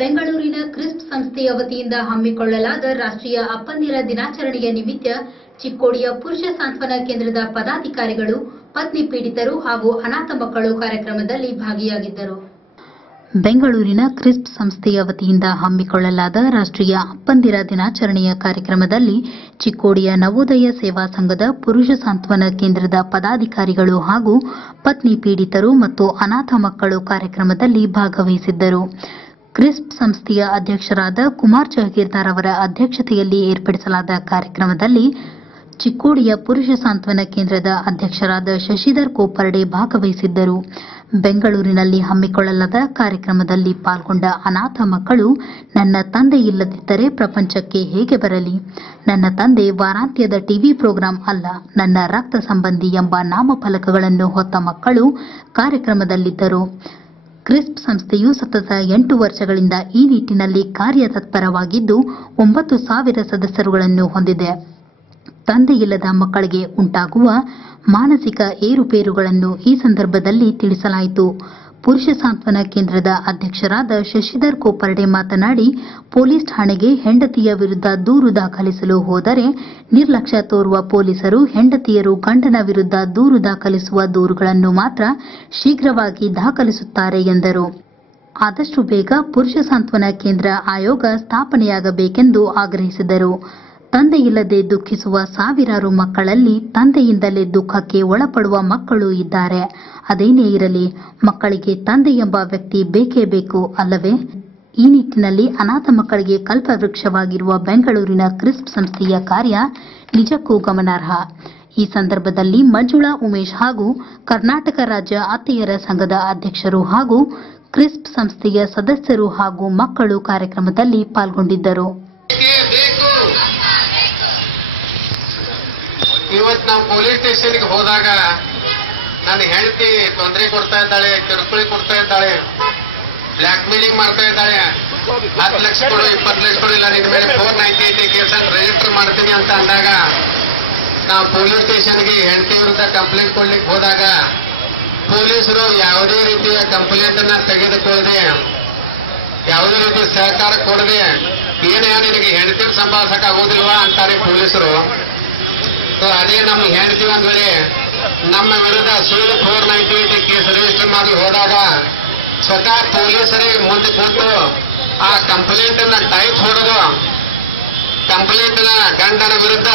ಬೆಂಗಳೂರಿನ ಕ್ರಿಸ್ಪ್ ಸಂಸ್ಥೆಯ ವತಿಯಿಂದ ಹಮ್ಮಿಕೊಳ್ಳಲಾದ ರಾಷ್ಟ್ರೀಯ ಅಪ್ಪಂದಿರ ದಿನಾಚರಣೆಯ ನಿಮಿತ್ತ ಚಿಕ್ಕೋಡಿಯ ಪುರುಷ ಸಾಂತ್ವನ ಕೇಂದ್ರದ ಪದಾಧಿಕಾರಿಗಳು, ಪತ್ನಿ ಪೀಡಿತರು ಹಾಗೂ ಅನಾಥ ಮಕ್ಕಳು ಕಾರ್ಯಕ್ರಮದಲ್ಲಿ ಭಾಗಿಯಾಗಿದ್ದರು. ಬೆಂಗಳೂರಿನ ಕ್ರಿಸ್ಪ್ ಸಂಸ್ಥೆಯ ವತಿಯಿಂದ ಹಮ್ಮಿಕೊಳ್ಳಲಾದ ರಾಷ್ಟ್ರೀಯ ಅಪ್ಪಂದಿರ ದಿನಾಚರಣೆಯ ಕಾರ್ಯಕ್ರಮದಲ್ಲಿ ಚಿಕ್ಕೋಡಿಯ ನವೋದಯ ಸೇವಾ ಸಂಘದ ಪುರುಷ ಸಾಂತ್ವನ ಕೇಂದ್ರದ ಪದಾಧಿಕಾರಿಗಳು ಹಾಗೂ ಪತ್ನಿ ಪೀಡಿತರು ಮತ್ತು ಅನಾಥ ಮಕ್ಕಳು ಕಾರ್ಯಕ್ರಮದಲ್ಲಿ ಭಾಗವಹಿಸಿದ್ದರು. ಕ್ರಿಸ್ಪ್ ಸಂಸ್ಥೆಯ ಅಧ್ಯಕ್ಷರಾದ ಕುಮಾರ್ ಜಹಗೀರ್ದಾರ್ ಅವರ ಅಧ್ಯಕ್ಷತೆಯಲ್ಲಿ ಏರ್ಪಡಿಸಲಾದ ಕಾರ್ಯಕ್ರಮದಲ್ಲಿ ಚಿಕ್ಕೋಡಿಯ ಪುರುಷ ಸಾಂತ್ವನ ಕೇಂದ್ರದ ಅಧ್ಯಕ್ಷರಾದ ಶಶಿಧರ್ ಕೋಪರ್ಡೆ ಭಾಗವಹಿಸಿದ್ದರು. ಬೆಂಗಳೂರಿನಲ್ಲಿ ಹಮ್ಮಿಕೊಳ್ಳಲಾದ ಕಾರ್ಯಕ್ರಮದಲ್ಲಿ ಪಾಲ್ಗೊಂಡ ಅನಾಥ ಮಕ್ಕಳು, ನನ್ನ ತಂದೆ ಇಲ್ಲದಿದ್ದರೆ ಪ್ರಪಂಚಕ್ಕೆ ಹೇಗೆ ಬರಲಿ, ನನ್ನ ತಂದೆ ವಾರಾಂತ್ಯದ ಟಿವಿ ಪ್ರೋಗ್ರಾಂ ಅಲ್ಲ, ನನ್ನ ರಕ್ತ ಸಂಬಂಧಿ ಎಂಬ ನಾಮಫಲಕಗಳನ್ನು ಹೊತ್ತ ಮಕ್ಕಳು ಕಾರ್ಯಕ್ರಮದಲ್ಲಿದ್ದರು. ಕ್ರಿಸ್ಪ್ ಸಂಸ್ಥೆಯು ಸತತ 8 ವರ್ಷಗಳಿಂದ ಈ ನಿಟ್ಟಿನಲ್ಲಿ ಕಾರ್ಯತತ್ಪರವಾಗಿದ್ದು 9,000 ಸದಸ್ಯರುಗಳನ್ನು ಹೊಂದಿದೆ. ತಂದೆಯಿಲ್ಲದ ಮಕ್ಕಳಿಗೆ ಉಂಟಾಗುವ ಮಾನಸಿಕ ಏರುಪೇರುಗಳನ್ನು ಈ ಸಂದರ್ಭದಲ್ಲಿ ತಿಳಿಸಲಾಯಿತು. ಪುರುಷ ಸಾಂತ್ವನ ಕೇಂದ್ರದ ಅಧ್ಯಕ್ಷರಾದ ಶಶಿಧರ್ ಕೋಪರ್ಡೆ ಮಾತನಾಡಿ, ಪೊಲೀಸ್ ಠಾಣೆಗೆ ಹೆಂಡತಿಯ ವಿರುದ್ಧ ದೂರು ದಾಖಲಿಸಲು ಹೋದರೆ ನಿರ್ಲಕ್ಷ್ಯ ತೋರುವ ಪೊಲೀಸರು ಹೆಂಡತಿಯರು ಗಂಡನ ವಿರುದ್ಧ ದೂರು ದಾಖಲಿಸುವ ದೂರುಗಳನ್ನು ಮಾತ್ರ ಶೀಘ್ರವಾಗಿ ದಾಖಲಿಸುತ್ತಾರೆ ಎಂದರು. ಆದಷ್ಟು ಬೇಗ ಪುರುಷ ಸಾಂತ್ವನ ಕೇಂದ್ರ ಆಯೋಗ ಸ್ಥಾಪನೆಯಾಗಬೇಕೆಂದು ಆಗ್ರಹಿಸಿದರು. ತಂದೆಯಿಲ್ಲದೆ ದುಃಖಿಸುವ ಸಾವಿರಾರು ಮಕ್ಕಳಲ್ಲಿ ತಂದೆಯಿಂದಲೇ ದುಃಖಕ್ಕೆ ಒಳಪಡುವ ಮಕ್ಕಳು ಇದ್ದಾರೆ. ಅದೇನೇ ಇರಲಿ, ಮಕ್ಕಳಿಗೆ ತಂದೆ ಎಂಬ ವ್ಯಕ್ತಿ ಬೇಕೇ ಬೇಕು ಅಲ್ಲವೇ? ಈ ನಿಟ್ಟಿನಲ್ಲಿ ಅನಾಥ ಮಕ್ಕಳಿಗೆ ಕಲ್ಪವೃಕ್ಷವಾಗಿರುವ ಬೆಂಗಳೂರಿನ ಕ್ರಿಸ್ಪ್ ಸಂಸ್ಥೆಯ ಕಾರ್ಯ ನಿಜಕ್ಕೂ ಗಮನಾರ್ಹ. ಈ ಸಂದರ್ಭದಲ್ಲಿ ಮಂಜುಳಾ ಉಮೇಶ್ ಹಾಗೂ ಕರ್ನಾಟಕ ರಾಜ್ಯ ಅತ್ತೆಯರ ಸಂಘದ ಅಧ್ಯಕ್ಷರು ಹಾಗೂ ಕ್ರಿಸ್ಪ್ ಸಂಸ್ಥೆಯ ಸದಸ್ಯರು ಹಾಗೂ ಮಕ್ಕಳು ಕಾರ್ಯಕ್ರಮದಲ್ಲಿ ಪಾಲ್ಗೊಂಡಿದ್ದರು. ಇವತ್ತು ನಾವು ಪೊಲೀಸ್ ಸ್ಟೇಷನ್ಗೆ ಹೋದಾಗ ನನ್ನ ಹೆಂಡತಿ ತೊಂದರೆ ಕೊಡ್ತಾ ಇದ್ದಾಳೆ, ಕಿರುಕುಳ ಕೊಡ್ತಾ ಇದ್ದಾಳೆ, ಬ್ಲ್ಯಾಕ್ ಮೇಲಿಂಗ್ ಮಾಡ್ತಾ ಇದ್ದಾಳೆ, 10 ಲಕ್ಷ ಕೊಡು 20 ಲಕ್ಷ ಕೊಡು, ಇಲ್ಲ ನಿನ್ನ ಮೇಲೆ 498 ಕೇಸ್ ರಿಜಿಸ್ಟರ್ ಮಾಡ್ತೀನಿ ಅಂತ ಅಂದಾಗ ನಾವು ಪೊಲೀಸ್ ಸ್ಟೇಷನ್ಗೆ ಹೆಂಡತಿ ವಿರುದ್ಧ ಕಂಪ್ಲೇಂಟ್ ಕೊಡ್ಲಿಕ್ಕೆ ಹೋದಾಗ ಪೊಲೀಸರು ಯಾವುದೇ ರೀತಿಯ ಕಂಪ್ಲೇಂಟ್ ಅನ್ನ ತೆಗೆದುಕೊಳ್ಳದೆ, ಯಾವುದೇ ರೀತಿಯ ಸಹಕಾರ ಕೊಡದೆ, ಏನೇ ನಿನಗೆ ಹೆಂಡತಿನ ಸಂಭಾಳಿಸಕ್ ಆಗೋದಿಲ್ವಾ ಅಂತಾರೆ ಪೊಲೀಸರು. ಅದೇ ನಮ್ಮ ಹೆಂಡತಿ ಒಂದ್ ವೇಳೆ ನಮ್ಮ ವಿರುದ್ಧ ಸುಳ್ಳು 498 ಕೇಸ್ ರಿಜಿಸ್ಟರ್ ಮಾಡಿ ಹೋದಾಗ ಸ್ವತಃ ಪೊಲೀಸರಿಗೆ ಮುಂದೆ ಕೊಟ್ಟು ಆ ಕಂಪ್ಲೇಂಟ್ ಅನ್ನ ಟೈಪ್ ಹೊಡೆದು ಕಂಪ್ಲೇಂಟ್ ನ ಗಂಡನ ವಿರುದ್ಧ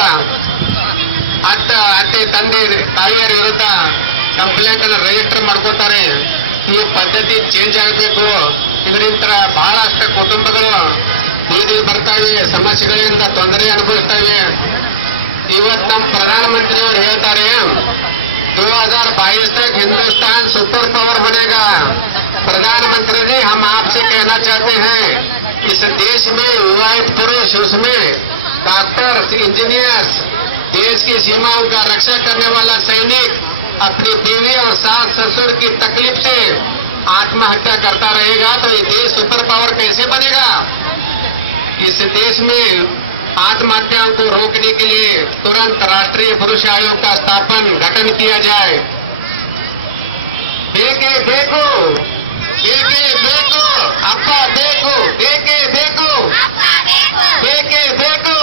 ಅತ್ತೆ ತಂದೆ ತಾಯಿಯರ ವಿರುದ್ಧ ಕಂಪ್ಲೇಂಟ್ ಅನ್ನ ರಿಜಿಸ್ಟರ್ ಮಾಡ್ಕೋತಾರೆ. ಈ ಪದ್ಧತಿ ಚೇಂಜ್ ಆಗಬೇಕು. ಇದರಿಂದ ಬಹಳಷ್ಟು ಕುಟುಂಬಗಳು ಬೀದಿ ಬರ್ತಾ ಇವೆ, ಸಮಸ್ಯೆಗಳಿಂದ ತೊಂದರೆ ಅನುಭವಿಸ್ತಾ ಇವೆ. ಇವತ್ತು ನಮ್ಮ ಪ್ರಧಾನಮಂತ್ರಿಯವರು ಹೇಳ್ತಾರೆ 2022 तक हिंदुस्तान सुपर पावर बनेगा. प्रधानमंत्री जी, हम आपसे कहना चाहते हैं, इस देश में विवाहित पुरुष, उसमें डॉक्टर्स, इंजीनियर्स, देश की सीमाओं का रक्षा करने वाला सैनिक अपनी बीवी और सास ससुर की तकलीफ से आत्महत्या करता रहेगा तो ये देश सुपर पावर कैसे बनेगा? इस देश में आत्महत्याओं को रोकने के लिए तुरंत राष्ट्रीय पुरुष आयोग का गठन किया जाए. बेके देखो, बेके देखो, अप्पा देखो, बेके देखो, बेके देखो,